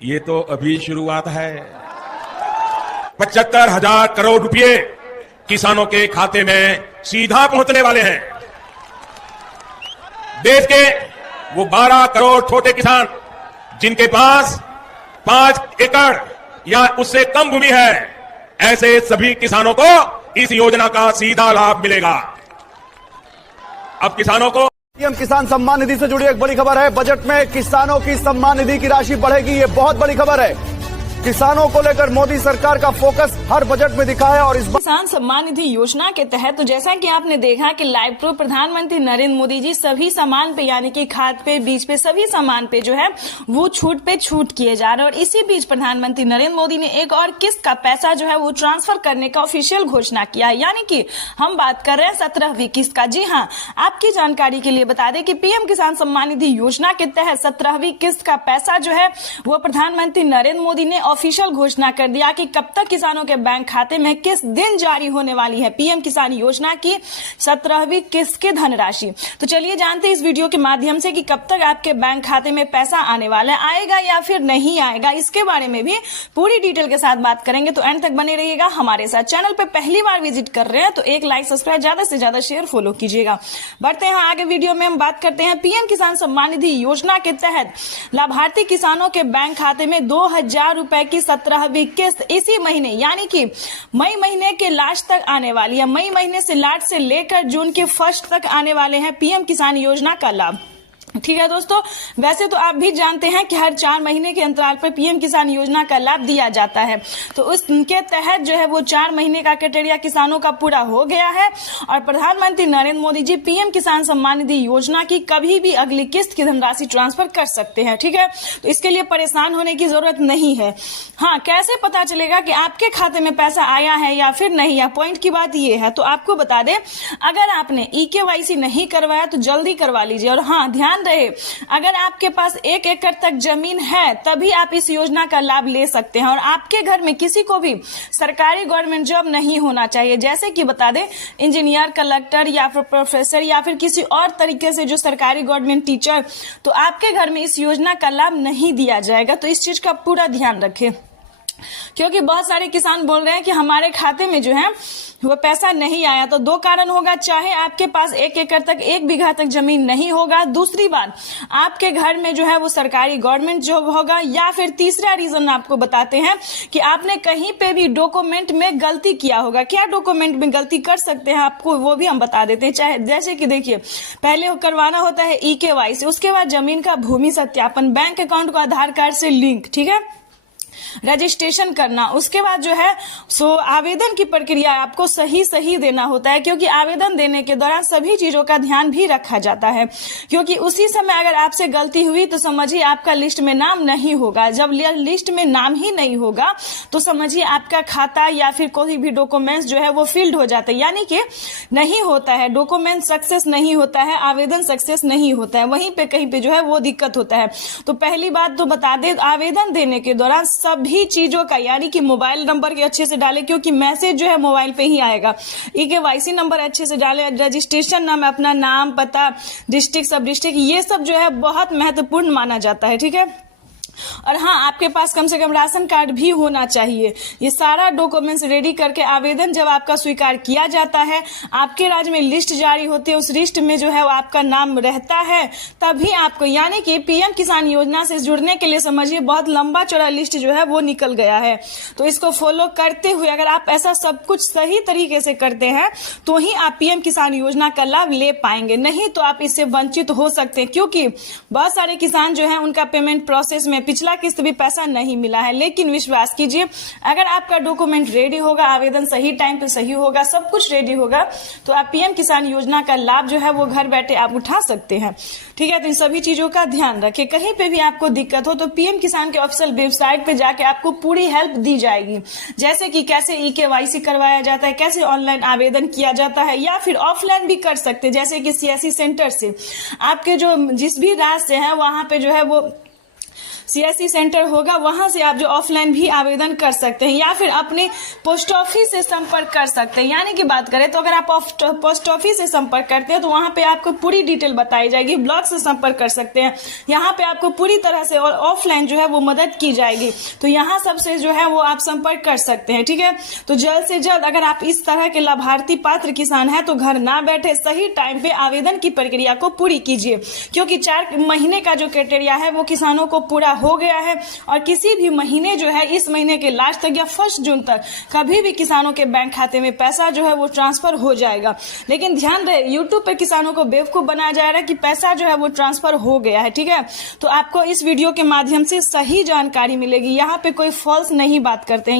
ये तो अभी शुरुआत है। 75,000 करोड़ रुपए किसानों के खाते में सीधा पहुंचने वाले हैं। देश के वो 12 करोड़ छोटे किसान जिनके पास 5 एकड़ या उससे कम भूमि है, ऐसे सभी किसानों को इस योजना का सीधा लाभ मिलेगा। अब किसानों को पीएम किसान सम्मान निधि से जुड़ी एक बड़ी खबर है। बजट में किसानों की सम्मान निधि की राशि बढ़ेगी, ये बहुत बड़ी खबर है। किसानों को लेकर मोदी सरकार का फोकस हर बजट में दिखा है। और इस किसान सम्मान निधि योजना के तहत तो जैसा कि आपने देखा कि लाइव प्रो प्रधानमंत्री नरेंद्र मोदी जी सभी सामान पे यानी कि खाद पे, बीज पे, सभी सामान पे जो है वो छूट पे छूट किए जा रहे हैं। और इसी बीच प्रधानमंत्री नरेंद्र मोदी ने एक और किस्त का पैसा जो है वो ट्रांसफर करने का ऑफिशियल घोषणा किया है, यानी कि हम बात कर रहे हैं 17वीं किस्त का। जी हाँ, आपकी जानकारी के लिए बता दें कि पीएम किसान सम्मान निधि योजना के तहत 17वीं किस्त का पैसा जो है वो प्रधानमंत्री नरेंद्र मोदी ने ऑफिशियल घोषणा कर दिया कि कब तक किसानों के बैंक खाते में किस दिन जारी होने वाली है पीएम किसान योजना की 17वीं किस्त की धनराशि। तो चलिए जानते हैं इस वीडियो के माध्यम से कि कब तक आपके बैंक खाते में पैसा आने वाला है, आएगा या फिर नहीं आएगा, इसके बारे में भी पूरी डिटेल के साथ बात करेंगे। तो एंड तक बने रहिएगा हमारे साथ। चैनल पे पहली बार विजिट कर रहे हैं तो एक लाइक, सब्सक्राइब, ज्यादा से ज्यादा शेयर, फॉलो कीजिएगा। बढ़ते हैं आगे वीडियो में। हम बात करते हैं पीएम किसान सम्मान निधि योजना के तहत लाभार्थी किसानों के बैंक खाते में 2,000 रुपए की 17वीं किस्त इसी महीने यानी कि मई महीने के लास्ट तक आने वाली है। मई महीने से लास्ट से लेकर जून के फर्स्ट तक आने वाले हैं पीएम किसान योजना का लाभ। ठीक है दोस्तों, वैसे तो आप भी जानते हैं कि हर 4 महीने के अंतराल पर पीएम किसान योजना का लाभ दिया जाता है। तो उसके तहत जो है वो 4 महीने का क्राइटेरिया किसानों का पूरा हो गया है और प्रधानमंत्री नरेंद्र मोदी जी पीएम किसान सम्मान निधि योजना की कभी भी अगली किस्त की धनराशि ट्रांसफर कर सकते हैं। ठीक है, तो इसके लिए परेशान होने की जरूरत नहीं है। हाँ, कैसे पता चलेगा कि आपके खाते में पैसा आया है या फिर नहीं है, पॉइंट की बात यह है। तो आपको बता दें, अगर आपने EKYC नहीं करवाया तो जल्दी करवा लीजिए। और हाँ, ध्यान रहे, अगर आपके पास 1 एकड़ तक जमीन है तभी आप इस योजना का लाभ ले सकते हैं। और आपके घर में किसी को भी सरकारी गवर्नमेंट जॉब नहीं होना चाहिए, जैसे कि बता दें इंजीनियर, कलेक्टर या फिर प्रोफेसर या फिर किसी और तरीके से जो सरकारी गवर्नमेंट टीचर, तो आपके घर में इस योजना का लाभ नहीं दिया जाएगा। तो इस चीज का पूरा ध्यान रखें, क्योंकि बहुत सारे किसान बोल रहे हैं कि हमारे खाते में जो है वो पैसा नहीं आया। तो 2 कारण होगा, चाहे आपके पास 1 एकड़ तक, 1 बीघा तक जमीन नहीं होगा, दूसरी बात आपके घर में जो है वो सरकारी गवर्नमेंट जॉब होगा, या फिर तीसरा रीजन आपको बताते हैं कि आपने कहीं पे भी डॉक्यूमेंट में गलती किया होगा। क्या डॉक्यूमेंट में गलती कर सकते हैं आपको वो भी हम बता देते हैं। चाहे जैसे कि देखिए, पहले करवाना होता है EKYC, उसके बाद जमीन का भूमि सत्यापन, बैंक अकाउंट को आधार कार्ड से लिंक, ठीक है, रजिस्ट्रेशन करना, उसके बाद जो है आवेदन की प्रक्रिया आपको सही देना होता है, क्योंकि आवेदन देने के दौरान सभी चीजों का ध्यान भी रखा जाता है। क्योंकि उसी समय अगर आपसे गलती हुई तो समझिए आपका लिस्ट में नाम नहीं होगा। जब लिस्ट में नाम ही नहीं होगा तो समझिए आपका खाता या फिर कोई भी डॉक्यूमेंट्स जो है वो फील्ड हो जाता है, यानी कि नहीं होता है, डॉक्यूमेंट सक्सेस नहीं होता है, आवेदन सक्सेस नहीं होता है, वहीं पे कहीं पे जो है वो दिक्कत होता है। तो पहली बात तो बता दें, आवेदन देने के दौरान सभी चीजों का यानी कि मोबाइल नंबर के अच्छे से डालें, क्योंकि मैसेज जो है मोबाइल पे ही आएगा। EKYC नंबर अच्छे से डालें, रजिस्ट्रेशन नाम, अपना नाम, पता, डिस्ट्रिक्ट, सब डिस्ट्रिक्ट, ये सब जो है बहुत महत्वपूर्ण माना जाता है। ठीक है, और हाँ, आपके पास कम से कम राशन कार्ड भी होना चाहिए। ये सारा डॉक्यूमेंट्स रेडी करके आवेदन जब आपका स्वीकार किया जाता है, आपके राज्य में लिस्ट जारी होती है, उस लिस्ट में जो है वो आपका नाम रहता है, तभी आपको, यानी कि पीएम किसान योजना से जुड़ने के लिए समझिए बहुत लंबा चौड़ा लिस्ट जो है वो निकल गया है। तो इसको फॉलो करते हुए अगर आप ऐसा सब कुछ सही तरीके से करते हैं तो ही आप पीएम किसान योजना का लाभ ले पाएंगे, नहीं तो आप इससे वंचित हो सकते हैं। क्योंकि बहुत सारे किसान जो है उनका पेमेंट प्रोसेस में पिछला किस्त भी पैसा नहीं मिला है। लेकिन विश्वास कीजिए, अगर आपका डॉक्यूमेंट रेडी होगा, आवेदन सही टाइम पे सही होगा, सब कुछ रेडी होगा, तो आप पीएम किसान योजना का लाभ जो है वो घर बैठे आप उठा सकते हैं। ठीक है, तो इन सभी चीजों का ध्यान रखें। कहीं पे भी आपको दिक्कत हो तो पीएम किसान के ऑफिशियल वेबसाइट पे जाके आपको पूरी हेल्प दी जाएगी, जैसे कि कैसे EKYC करवाया जाता है, कैसे ऑनलाइन आवेदन किया जाता है, या फिर ऑफलाइन भी कर सकते हैं, जैसे कि CSC सेंटर से आपके जो जिस भी राज्य से है वहां पे जो है वो CSC सेंटर होगा, वहां से आप जो ऑफलाइन भी आवेदन कर सकते हैं या फिर अपने पोस्ट ऑफिस से संपर्क कर सकते हैं। यानी कि बात करें तो अगर आप पोस्ट ऑफिस से संपर्क करते हैं तो वहां पे आपको पूरी डिटेल बताई जाएगी। ब्लॉक से संपर्क कर सकते हैं, यहाँ पे आपको पूरी तरह से और ऑफलाइन जो है वो मदद की जाएगी। तो यहाँ सबसे जो है वो आप संपर्क कर सकते हैं। ठीक है, तो जल्द से जल्द अगर आप इस तरह के लाभार्थी पात्र किसान हैं तो घर ना बैठे सही टाइम पे आवेदन की प्रक्रिया को पूरी कीजिए, क्योंकि 4 महीने का जो क्राइटेरिया है वो किसानों को पूरा हो गया है और किसी भी महीने जो है इस महीने के लास्ट तक या 1 जून तक कभी भी किसानों के बैंक खाते में पैसा जो है वो ट्रांसफर हो जाएगा। लेकिन ध्यान रहे, यूट्यूब पे किसानों को बेवकूफ बनाया जा रहा है कि पैसा जो है वो ट्रांसफर हो गया है। ठीक है, तो आपको इस वीडियो के माध्यम से सही जानकारी मिलेगी, यहाँ पे कोई फॉल्स नहीं बात करते हैं।